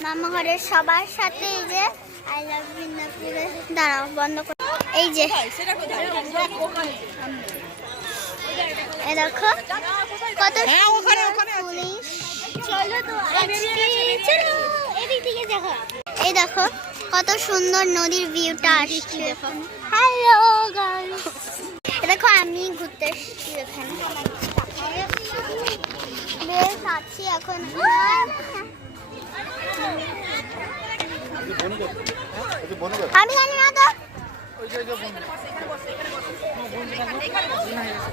মামা ঘরের সবার সাথে এই যে আই লাভ বিন্দাপুরে দাঁড়াও বন্ধ করে এই যে এই দেখো কত পুলিশ চলো তো চলো এদিক দিকে দেখো এই দেখো কত সুন্দর নদীর ভিউটা আসছে হ্যালো গাইস দেখো আমি ঘুরতে এসেছি এখানে বেশ আছি এখন আমি জানি না তো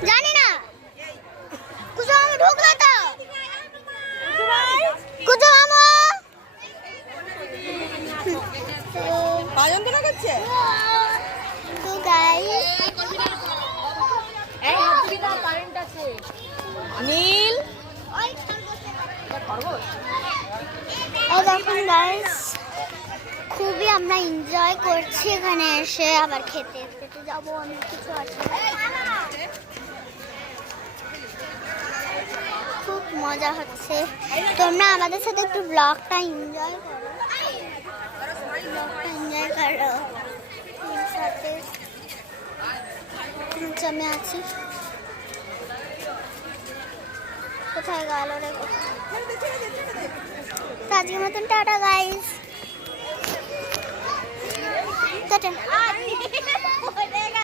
জানি না কুচো আমি ঢুকলো তো কুচো মামা যন্ত্রণা করছে তো গাইস নীল দেখুন গাইস খুবই আমরা এনজয় করছি এখানে এসে আবার খেতে খেতে যাবো অনেক কিছু আছে খুব মজা হচ্ছে তোমরা আমাদের সাথে একটু ব্লগটা এনজয় করো এনজয় করো সাথে আমি আছি কোথায় গেল রে আজকের মতন টাটা গাইস টাটা